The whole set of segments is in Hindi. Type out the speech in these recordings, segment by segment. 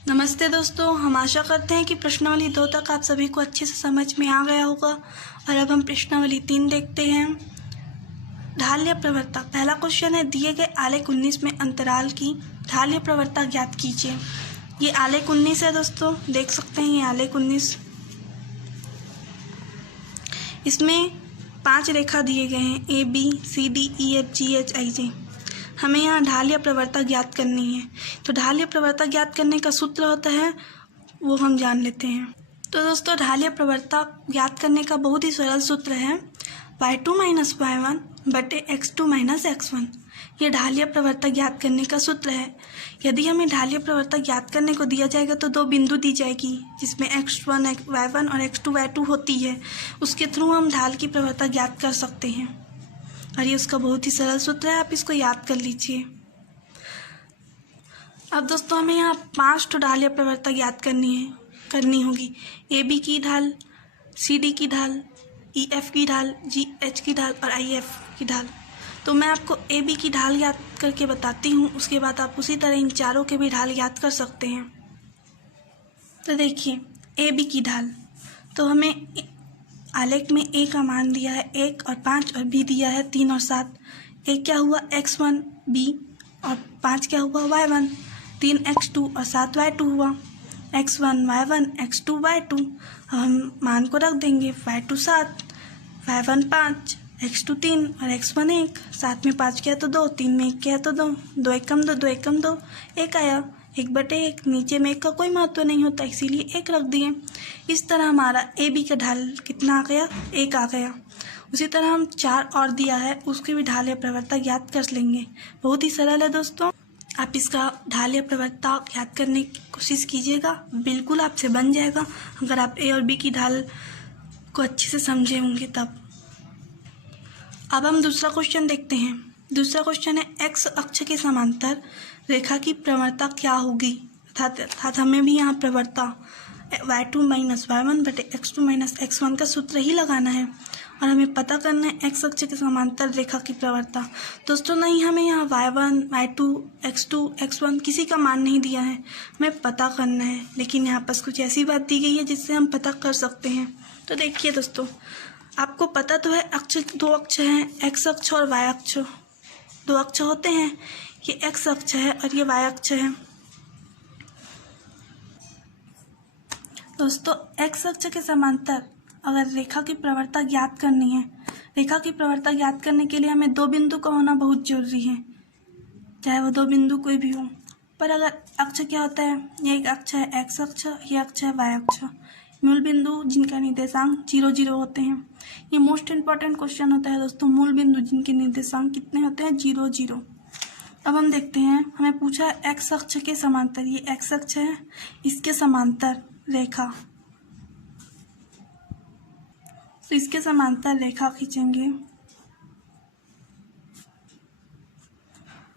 नमस्ते दोस्तों, हम आशा करते हैं कि प्रश्नावली 2 तक आप सभी को अच्छे से समझ में आ गया होगा। और अब हम प्रश्नावली 3 देखते हैं। ढाल या प्रवृत्ता। पहला क्वेश्चन है, दिए गए आलेख 19 में अंतराल की ढाल या प्रवृत्ता ज्ञात कीजिए। ये आलेख 19 है दोस्तों, देख सकते हैं ये आलेख 19। इसमें 5 रेखा दिए गए हैं, ABCDEFGHIJ। हमें यहाँ ढाल या प्रवृत्ता ज्ञात करनी है। तो ढाल या प्रवृत्ता ज्ञात करने का सूत्र होता है, वो हम जान लेते हैं। तो दोस्तों, ढाल या प्रवृत्ता ज्ञात करने का बहुत ही सरल सूत्र है, y2 - y1 बटे x2 - x1। ये ढाल या प्रवृत्ता ज्ञात करने का सूत्र है। यदि हमें ढाल या प्रवृत्ता ज्ञात करने को दिया जाएगा तो 2 बिंदु दी जाएगी, जिसमें x1 y1 और x2 y2 होती है। उसके थ्रू हम ढाल की प्रवृत्ता ज्ञात कर सकते हैं और ये उसका बहुत ही सरल सूत्र है, आप इसको याद कर लीजिए। अब दोस्तों, हमें यहाँ 5 ढाल या प्रवृत्ता ज्ञात करनी होगी। AB की ढाल, CD की ढाल, EF की ढाल, GH की ढाल और IF की ढाल। तो मैं आपको AB की ढाल याद करके बताती हूँ, उसके बाद आप उसी तरह इन चारों के भी ढाल याद कर सकते हैं। तो देखिए, AB की ढाल, तो हमें आलेख में A का मान दिया है 1 और 5 और B दिया है 3 और 7। A क्या हुआ x1 B और 5 क्या हुआ y1, 3 x2 और 7 y2 हुआ। x1 y1 x2 y2। अब हम मान को रख देंगे, y2 7, y1 5, x2 3 और x1 1। 7 में 5 क्या है तो 2, 3 में 1 क्या है तो 2, 2 एकम 2, 2 एकम 2, 1 आया। 1/1, नीचे में 1 का कोई महत्व नहीं होता, इसीलिए 1 रख दिए। इस तरह हमारा AB का ढाल कितना आ गया, 1 आ गया। उसी तरह हम 4 और दिया है, उसकी भी ढाल या प्रवृत्ता ज्ञात कर लेंगे। बहुत ही सरल है दोस्तों, आप इसका ढाल या प्रवृत्ता ज्ञात करने की कोशिश कीजिएगा, बिल्कुल आपसे बन जाएगा अगर आप A और B की ढाल को अच्छे से समझे होंगे तब। अब हम दूसरा क्वेश्चन देखते हैं। दूसरा क्वेश्चन है, x अक्ष के समांतर रेखा की प्रवणता क्या होगी। अर्थात हमें भी यहाँ प्रवणता y2 - y1 बटे x2 - x1 का सूत्र ही लगाना है और हमें पता करना है x अक्ष के समांतर रेखा की प्रवणता। दोस्तों नहीं, हमें यहाँ y1 y2 x2 x1 किसी का मान नहीं दिया है, हमें पता करना है। लेकिन यहाँ पर कुछ ऐसी बात दी गई है जिससे हम पता कर सकते हैं। तो देखिए दोस्तों, आपको पता तो है अक्ष 2 अक्ष हैं, x अक्ष और y अक्ष। 2 अक्ष होते हैं, ये x अक्ष है और ये y अक्ष है। दोस्तों, x अक्ष के समांतर अगर रेखा की प्रवणता ज्ञात करनी है, रेखा की प्रवणता ज्ञात करने के लिए हमें 2 बिंदु का होना बहुत जरूरी है, चाहे वो 2 बिंदु कोई भी हो। पर अगर अक्ष क्या होता है, ये एक अक्ष है x अक्ष, ये अक्ष है y अक्ष। मूल बिंदु जिनका निर्देशांक 0 0 होते हैं। ये मोस्ट इम्पॉर्टेंट क्वेश्चन होता है दोस्तों, मूल बिंदु जिनके निर्देशांक कितने होते हैं, 0 0। अब हम देखते हैं, हमें पूछा है x अक्ष के समांतर, ये x अक्ष है, इसके समांतर रेखा, तो इसके समांतर रेखा खींचेंगे।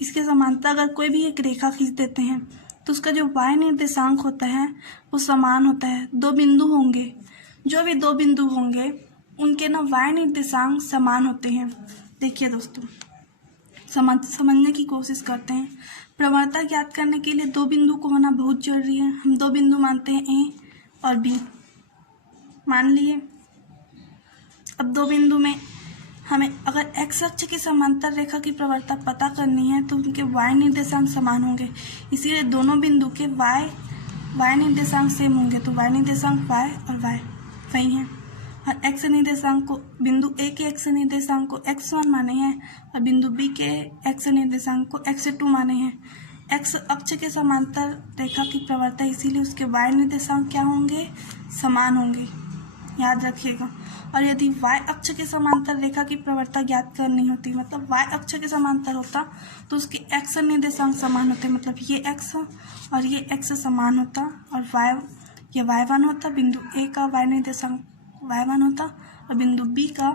इसके समांतर अगर कोई भी एक रेखा खींच देते हैं तो उसका जो y निर्देशांक होता है वो समान होता है। 2 बिंदु होंगे, जो भी 2 बिंदु होंगे उनके ना y निर्देशांक समान होते हैं। देखिए दोस्तों, समझने की कोशिश करते हैं। प्रवणता ज्ञात करने के लिए 2 बिंदु को होना बहुत जरूरी है। हम 2 बिंदु मानते हैं A और B, मान लिए। अब 2 बिंदु में हमें अगर x अक्ष की समांतर रेखा की प्रवणता पता करनी है तो उनके y निर्देशांक समान होंगे, इसीलिए दोनों बिंदु के y निर्देशांक सेम होंगे। तो y निर्देशांक y और y वही हैं और x निर्देशांक को, बिंदु A के x निर्देशांक को x1 माने हैं और बिंदु B के x निर्देशांक को x2 माने हैं। x अक्ष के समांतर रेखा की प्रवणता, इसीलिए उसके y निर्देशांक क्या होंगे, समान होंगे, याद रखिएगा। और यदि y अक्ष के समांतर रेखा की प्रवणता ज्ञात करनी होती, मतलब y अक्ष के समांतर होता तो उसके x निर्देशांक समान होते, मतलब ये x और ये x समान होता और ये y1 होता, बिंदु A का y निर्देशांक y1 होता और बिंदु B का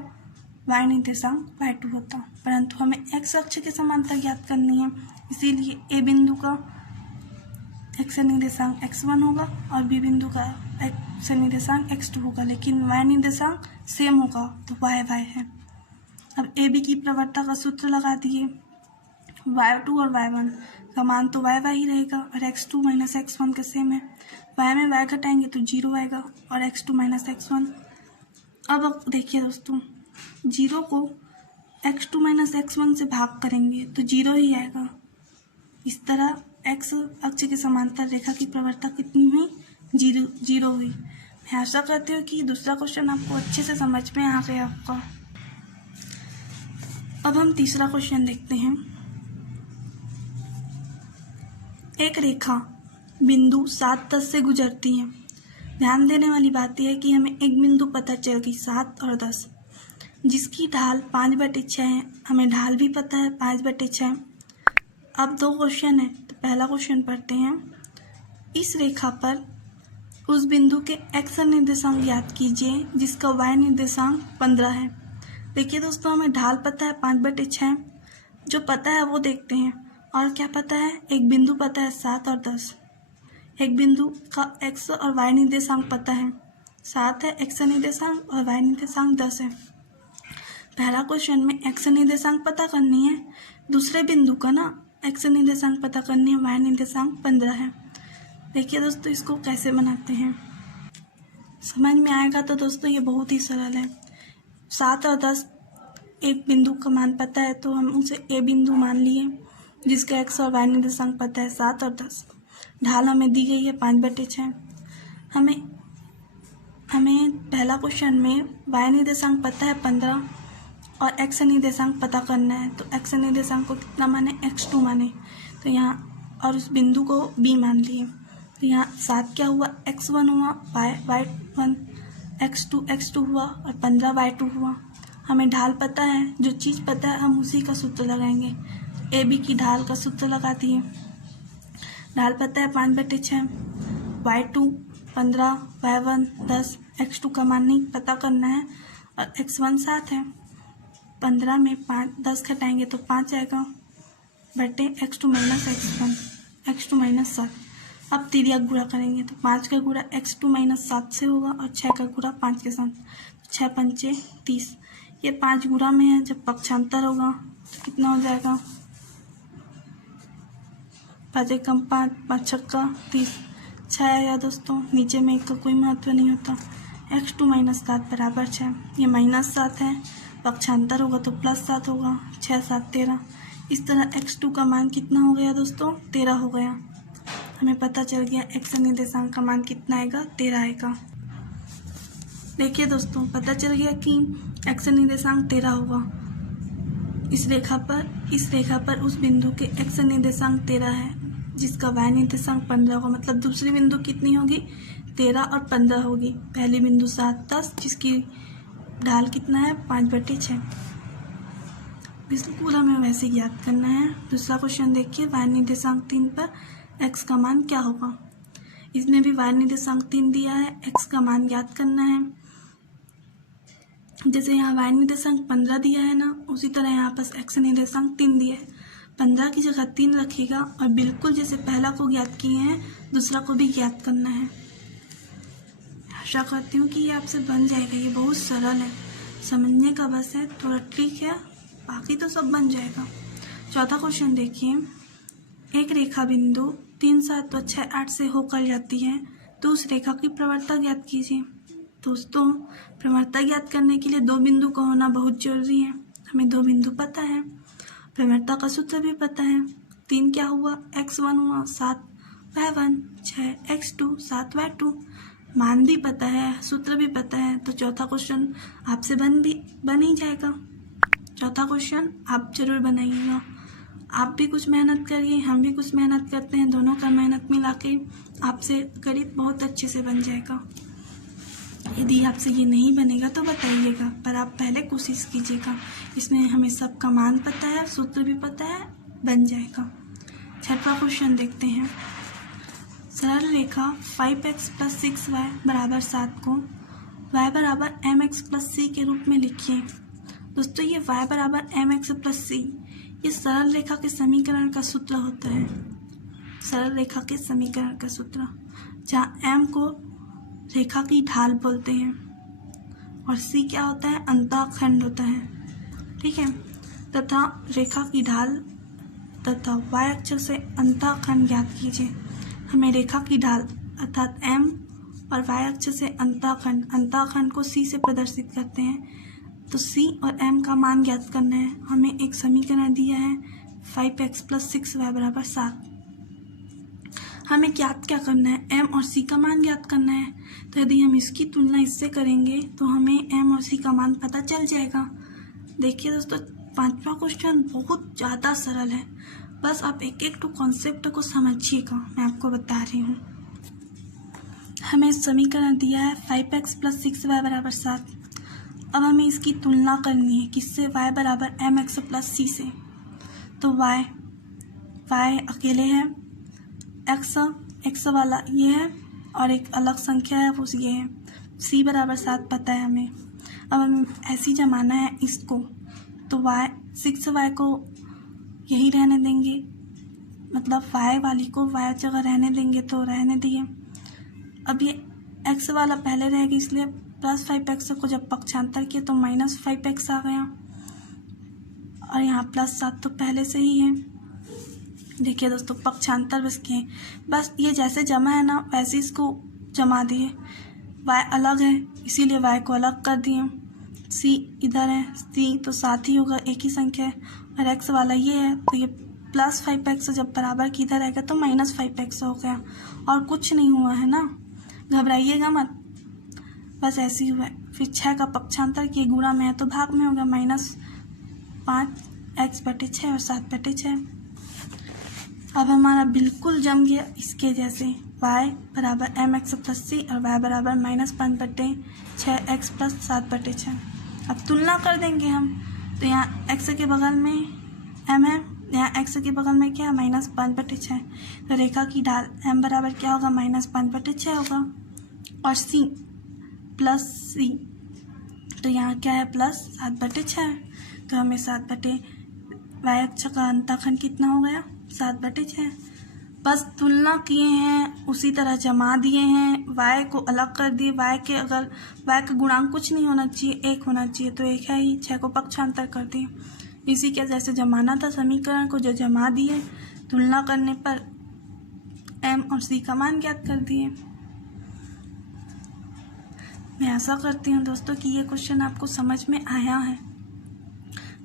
y निर्देशांक y2 होता। परंतु हमें x अक्ष के समांतर ज्ञात करनी है, इसीलिए A बिंदु का x निर्देशांक x1 होगा और B बिंदु का x निर्देशांक x2 होगा, लेकिन y निर्देशांक सेम होगा तो y है। अब AB की प्रवणता का सूत्र लगा दिए, y2 और y1 का मान तो y ही रहेगा और x2 माइनस x1 का सेम है। y में y घटाएंगे तो 0 आएगा और x2 माइनस x1। अब देखिए दोस्तों, 0 को x2 माइनस x1 से भाग करेंगे तो 0 ही आएगा। इस तरह x अक्ष के समांतर रेखा की प्रवणता कितनी हुई? 0 हुई। मैं आशा करती हूँ कि दूसरा क्वेश्चन आपको अच्छे से समझ में आ गया आपका। अब हम तीसरा क्वेश्चन देखते हैं। एक रेखा बिंदु 7, 10 से गुजरती है। ध्यान देने वाली बात यह है कि हमें एक बिंदु पता चल गई 7 और 10, जिसकी ढाल 5/6 है। हमें ढाल भी पता है 5/6। अब दो क्वेश्चन है, तो पहला क्वेश्चन पढ़ते हैं। इस रेखा पर उस बिंदु के x निर्देशांक ज्ञात कीजिए जिसका y निर्देशांक 15 है। देखिए दोस्तों, हमें ढाल पता है 5/6, जो पता है वो देखते हैं। और क्या पता है? एक बिंदु पता है 7 और 10। एक बिंदु का x और y निर्देशांक पता है, 7 है x निर्देशांक और y निर्देशांक 10 है। पहला क्वेश्चन में x निर्देशांक पता करनी है, दूसरे बिंदु का ना x निर्देशांक पता करनी है, y निर्देशांक 15 है। देखिए दोस्तों, इसको कैसे बनाते हैं समझ में आएगा। तो दोस्तों ये बहुत ही सरल है। 7 और 10 एक बिंदु का मान पता है, तो हम उसे ए बिंदु मान लिए जिसका x और y निर्देशांक पता है 7 और 10। ढाल हमें दी गई है 5/6। हमें पहला क्वेश्चन में y निर्देशांक पता है 15 और x निर्देशांक पता करना है। तो x निर्देशांक को कितना माने? x2 माने। तो यहाँ और उस बिंदु को b मान लिए। तो यहाँ 7 क्या हुआ? x1 हुआ, y1, x2 हुआ और 15 y2 हुआ। हमें ढाल पता है, जो चीज़ पता है हम उसी का सूत्र लगाएंगे। ए बी की ढाल का सूत्र लगा दिए। ढाल पता है 5/6, y2 15, y1 10, x2 का मान नहीं पता करना है और x1 7 है। 15 में 10 घटाएंगे तो 5 आएगा बटे x2 minus x1, x2 minus 7। अब तिर्यक गुणा करेंगे तो 5 का गुणा x2 माइनस 7 से होगा और 6 का गुणा 5 के साथ। 6 पंचे 30। ये 5 गुणा में है, जब पक्षांतर होगा तो कितना हो जाएगा? 5 एकम 5, 5 छक्का 30। 6 आया दोस्तों, नीचे में एक का कोई महत्व नहीं होता। x2 माइनस 7 बराबर 6। ये माइनस 7 है, पक्षांतर होगा तो प्लस 7 होगा। 6 7 13। इस तरह x2 का मान कितना हो गया दोस्तों? 13 हो गया। हमें पता चल गया x निर्देशांक का मान कितना आएगा? 13 आएगा। देखिए दोस्तों, पता चल गया कि x निर्देशांक 13 होगा। इस रेखा पर उस बिंदु के x निर्देशांक 13 है जिसका y निर्देशांक 15 होगा। मतलब दूसरी बिंदु कितनी होगी? 13 और 15 होगी। पहली बिंदु 7 10 जिसकी ढाल कितना है? 5/6। बिल्कुल हमें वैसे ज्ञात करना है। दूसरा क्वेश्चन देखिए, y निर्देशांक 3 पर x का मान क्या होगा? इसमें भी y निर्देशांक 3 दिया है, x का मान ज्ञात करना है। जैसे यहाँ y निर्देशांक 15 दिया है ना, उसी तरह यहाँ पर x निर्देशांक 3 दिया है। 15 की जगह 3 रखिएगा और बिल्कुल जैसे पहला को ज्ञात किए हैं दूसरा को भी ज्ञात करना है। आशा करती हूँ कि ये आपसे बन जाएगा। ये बहुत सरल है, समझने का बस है, थोड़ा ट्रिक है, बाकी तो सब बन जाएगा। चौथा क्वेश्चन देखिए। एक रेखा बिंदु 3 7 व 6 8 से होकर जाती है, तो उस रेखा की प्रवणता ज्ञात कीजिए। दोस्तों, प्रवणता ज्ञात करने के लिए दो बिंदु का होना बहुत जरूरी है। हमें दो बिंदु पता है, प्रवणता का सूत्र भी पता है। 3 क्या हुआ? x1 हुआ 7 y1, 6 x2 7 y2। मान भी पता है, सूत्र भी पता है, तो चौथा क्वेश्चन आपसे बन ही जाएगा। चौथा क्वेश्चन आप जरूर बनाइएगा। आप भी कुछ मेहनत करिए, हम भी कुछ मेहनत करते हैं, दोनों का मेहनत मिला के आपसे गणित बहुत अच्छे से बन जाएगा। यदि आपसे ये नहीं बनेगा तो बताइएगा, पर आप पहले कोशिश कीजिएगा। इसमें हमें सबका मान पता है, सूत्र भी पता है, बन जाएगा। छठवां क्वेश्चन देखते हैं। सरल रेखा 5x + 6y = 7 को y = mx + c के रूप में लिखिए। दोस्तों, ये y = mx + c ये सरल रेखा के समीकरण का सूत्र होता है। सरल रेखा के समीकरण का सूत्र, जहाँ m को रेखा की ढाल बोलते हैं और c क्या होता है? अंतःखंड होता है। ठीक है, तथा रेखा की ढाल तथा y अक्ष से अंतःखंड ज्ञात कीजिए। हमें रेखा की ढाल अर्थात m और y अक्ष से अंतःखंड को c से प्रदर्शित करते हैं। तो c और m का मान ज्ञात करना है। हमें एक समीकरण दिया है 5x + 6y = 7। हमें ज्ञात क्या करना है, m और c का मान ज्ञात करना है। तो यदि हम इसकी तुलना इससे करेंगे तो हमें m और c का मान पता चल जाएगा। देखिए दोस्तों, 5वां क्वेश्चन बहुत ज़्यादा सरल है, बस आप एक एक टू कॉन्सेप्ट को समझिएगा। मैं आपको बता रही हूँ। हमें समीकरण दिया है 5x + 6y = 7। अब हमें इसकी तुलना करनी है किससे, y = mx + c से। तो y अकेले है, x वाला ये है और एक अलग संख्या है वो ये है। c = 7 पता है हमें। अब हमें ऐसे ही जमाना है इसको, तो 6y को यही रहने देंगे, मतलब y वाली को y जगह रहने देंगे तो रहने दिए। अब ये x वाला पहले रहेगा, इसलिए +5x को जब पक्षांतर किया तो -5x आ गया और यहाँ +7 तो पहले से ही है। देखिए दोस्तों, पक्षांतर बस किए, बस ये जैसे जमा है ना वैसे इसको जमा दिए। y अलग है इसीलिए y को अलग कर दिए। c इधर है, c तो साथ ही होगा, एक ही संख्या है, और x वाला ये है तो ये +5x जब बराबर की इधर आएगा तो -5x हो गया और कुछ नहीं हुआ है ना, घबराइएगा मत, बस ऐसे ही हुआ है। फिर 6 का पक्षांतर किए, गुणा में है तो भाग में होगा, -5x/6 और 7/6। अब हमारा बिल्कुल जम गया इसके जैसे, y = mx + c और y = -5/6x + 7/6। अब तुलना कर देंगे हम, तो यहाँ x के बगल में m है, यहाँ x के बगल में क्या है, -5/6। तो रेखा की ढाल m बराबर क्या होगा, -5/6 होगा, और c + c तो यहाँ क्या है, +7/6 है। तो हमें 7/y अक्ष का अंतःखंड कितना हो गया, 7/6। बस तुलना किए हैं, उसी तरह जमा दिए हैं, y को अलग कर दिए। y का गुणांक कुछ नहीं होना चाहिए, 1 होना चाहिए, तो 1 है ही। 6 को पक्षांतर कर दिए, इसी के जैसे जमाना था समीकरण को, जो जमा दिए, तुलना करने पर m और c का मान ज्ञात कर दिए। मैं आशा करती हूँ दोस्तों कि ये क्वेश्चन आपको समझ में आया है।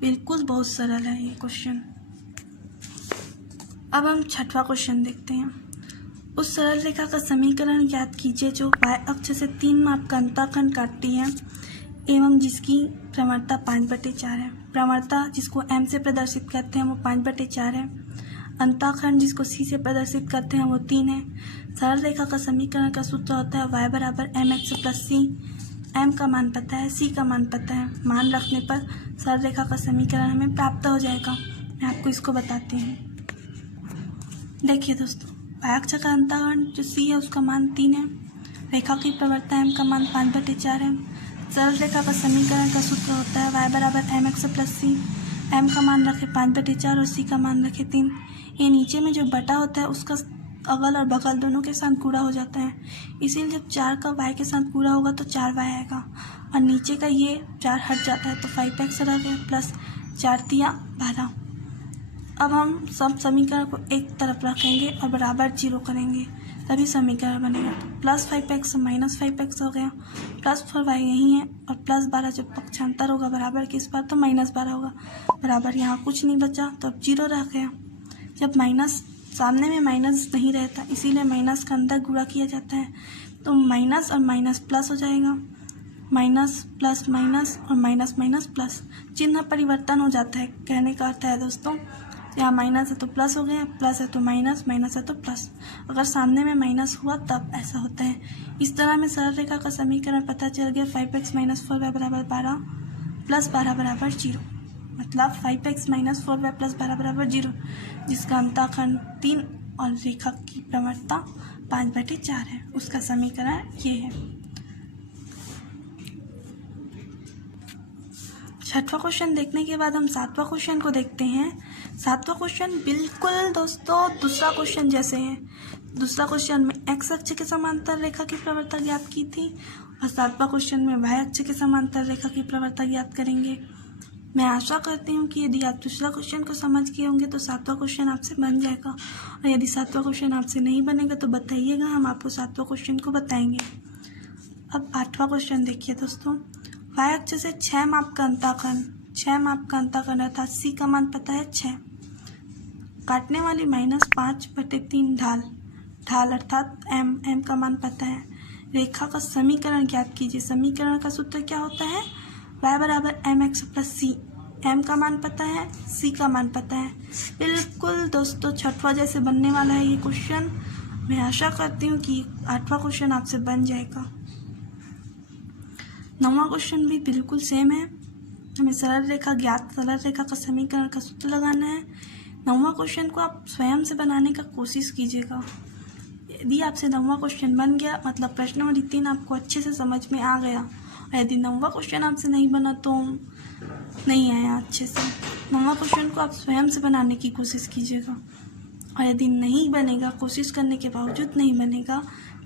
बिल्कुल बहुत सरल है ये क्वेश्चन। अब हम 6वां क्वेश्चन देखते हैं। उस सरल रेखा का समीकरण ज्ञात कीजिए जो y अक्ष से 3 माप का अंतःखंड काटती है एवं जिसकी प्रवणता 5/4 है। प्रवणता जिसको m से प्रदर्शित करते हैं वो 5/4 है। अंतःखंड जिसको c से प्रदर्शित करते हैं वो 3 है। सरल रेखा का समीकरण का सूत्र होता है y = mx + c। m का मान पता है, c का मान पता है, मान रखने पर सरल रेखा का समीकरण हमें प्राप्त हो जाएगा। मैं आपको इसको बताती हूँ। देखिए दोस्तों, y अक्ष का अंतःखंड जो c है उसका मान 3 है, रेखा की प्रवणता m का मान 5/4 है। सरल रेखा का समीकरण का सूत्र होता है y = mx + c। m का मान रखे 5/4 और c का मान रखे 3। ये नीचे में जो बटा होता है उसका अगल और बगल दोनों के साथ गुणा हो जाता है, इसीलिए जब 4 का y के साथ गुणा होगा तो 4y आएगा, और नीचे का ये 4 हट जाता है तो 5x रह गया, प्लस 4 × 12। अब हम सब समीकरण को एक तरफ रखेंगे और बराबर 0 करेंगे, तभी समीकरण बनेगा। तो +5x -5x हो गया, +4y यही है, और +12 जब पक्षांतर होगा बराबर के इस पर तो -12 होगा, बराबर यहाँ कुछ नहीं बचा तो अब 0 रह गया। जब माइनस सामने में माइनस नहीं रहता इसीलिए माइनस का अंदर गुणा किया जाता है, तो माइनस और माइनस प्लस हो जाएगा, माइनस प्लस माइनस और माइनस माइनस प्लस, चिन्ह परिवर्तन हो जाता है। कहने का अर्थ है दोस्तों, यहाँ माइनस है तो प्लस हो गया, प्लस है तो माइनस, माइनस है तो प्लस, अगर सामने में माइनस हुआ तब ऐसा होता है। इस तरह में सरल रेखा का समीकरण पता चल गया। 5x - 4y = 12 + 12 = 0, मतलब 5x - 4y + 12 = 0, जिसका अंतःखंड 3 और रेखा की प्रवणता 5/4 है। उसका समीकरण ये है। 6वां क्वेश्चन देखने के बाद हम 7वां क्वेश्चन को देखते हैं। 7वां क्वेश्चन बिल्कुल दोस्तों दूसरा क्वेश्चन जैसे है। दूसरा क्वेश्चन में x अक्ष के समांतर रेखा की प्रवणता ज्ञात की थी, और 7वां क्वेश्चन में y अक्ष के समांतर रेखा की प्रवणता ज्ञात करेंगे। मैं आशा करती हूँ कि यदि आप दूसरा क्वेश्चन को समझ गए होंगे तो सातवां क्वेश्चन आपसे बन जाएगा, और यदि सातवां क्वेश्चन आपसे नहीं बनेगा तो बताइएगा, हम आपको सातवां क्वेश्चन को बताएंगे। अब आठवां क्वेश्चन देखिए दोस्तों। y अक्ष से 6 माप का अंताकरण, 6 माप का अंताकरण अर्थात c का मान पता है 6, काटने वाली -5/3 ढाल, ढाल अर्थात m का मान पता है। रेखा का समीकरण ज्ञात कीजिए। समीकरण का सूत्र क्या होता है? y बराबर mx प्लस c, m का मान पता है, c का मान पता है। बिल्कुल दोस्तों छठवां जैसे बनने वाला है ये क्वेश्चन। मैं आशा करती हूँ कि आठवां क्वेश्चन आपसे बन जाएगा। नौवां क्वेश्चन भी बिल्कुल सेम है। हमें सरल रेखा ज्ञात, सरल रेखा का समीकरण का सूत्र लगाना है। नौवां क्वेश्चन को आप स्वयं से बनाने का कोशिश कीजिएगा। यदि आपसे नौवां क्वेश्चन बन गया मतलब प्रश्नावली 3 आपको अच्छे से समझ में आ गया, और यदि नौवां क्वेश्चन आपसे नहीं बना तो नहीं आया अच्छे से, नौवां क्वेश्चन को आप स्वयं से बनाने की कोशिश कीजिएगा। और यदि नहीं बनेगा, कोशिश करने के बावजूद नहीं बनेगा,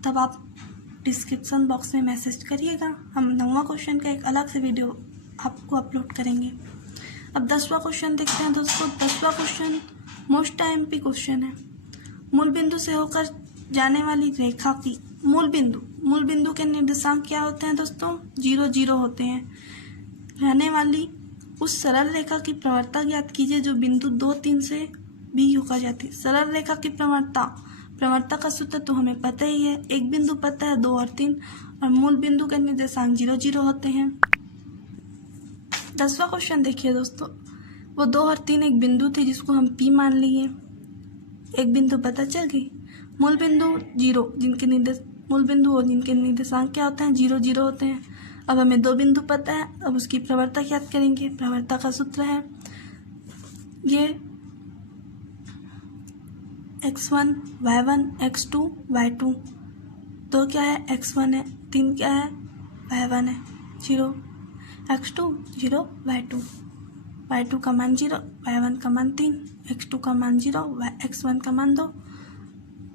तब आप डिस्क्रिप्शन बॉक्स में मैसेज करिएगा, हम नौवां क्वेश्चन का एक अलग से वीडियो आपको अपलोड करेंगे। अब 10वां क्वेश्चन देखते हैं दोस्तों। 10वां क्वेश्चन मोस्ट एमपी क्वेश्चन है। मूल बिंदु से होकर जाने वाली रेखा की मूल बिंदु के निर्देशांक क्या होते हैं दोस्तों? 0 0 होते हैं। रहने वाली उस सरल रेखा की प्रवणता ज्ञात कीजिए जो बिंदु 2 3 से भी होकर जाती है। सरल रेखा की प्रवणता का सूत्र तो हमें पता ही है, एक बिंदु पता है 2 और 3, और मूल बिंदु के निर्देशांक 0 0 होते हैं। 10वां क्वेश्चन देखिए दोस्तों। वो 2 और 3 एक बिंदु थे जिसको हम P मान लिए, एक बिंदु पता चल गई। मूल बिंदु और जिनके निर्देशांक क्या होते हैं? 0 0 होते हैं। अब हमें 2 बिंदु पता है, अब उसकी प्रवणता ज्ञात करेंगे। प्रवणता का सूत्र है ये x1 y1 x2 y2। 2 क्या है? x1 है। 3 क्या है? y1 है। 0 x2 0 y2, y2 का मान 0, y1 का मान 3, x2 का मान 0, x1 का मान 2।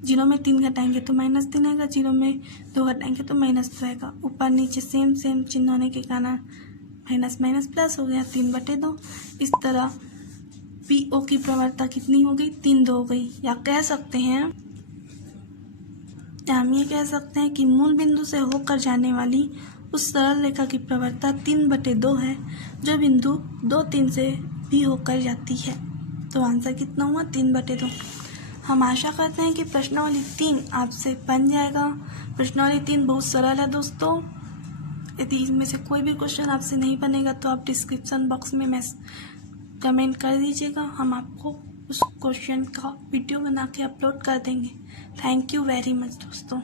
0 में 3 घटाएंगे तो -3 आएगा, 0 में 2 घटाएंगे तो -2 आएगा। ऊपर नीचे सेम चिन्ह होने के कारण माइनस माइनस प्लस हो गया, 3/2। इस तरह PO की प्रवणता कितनी हो गई? 3 2 हो गई। या कह सकते हैं, हम ये कह सकते हैं कि मूल बिंदु से होकर जाने वाली उस सरल रेखा की प्रवणता 3/2 है जो बिंदु 2 3 से भी होकर जाती है। तो आंसर कितना हुआ? 3/2। हम आशा करते हैं कि प्रश्नावली 3 आपसे बन जाएगा। प्रश्नावली 3 बहुत सरल है दोस्तों। यदि इसमें से कोई भी क्वेश्चन आपसे नहीं बनेगा तो आप डिस्क्रिप्शन बॉक्स में कमेंट कर दीजिएगा, हम आपको उस क्वेश्चन का वीडियो बना के अपलोड कर देंगे। थैंक यू वेरी मच दोस्तों।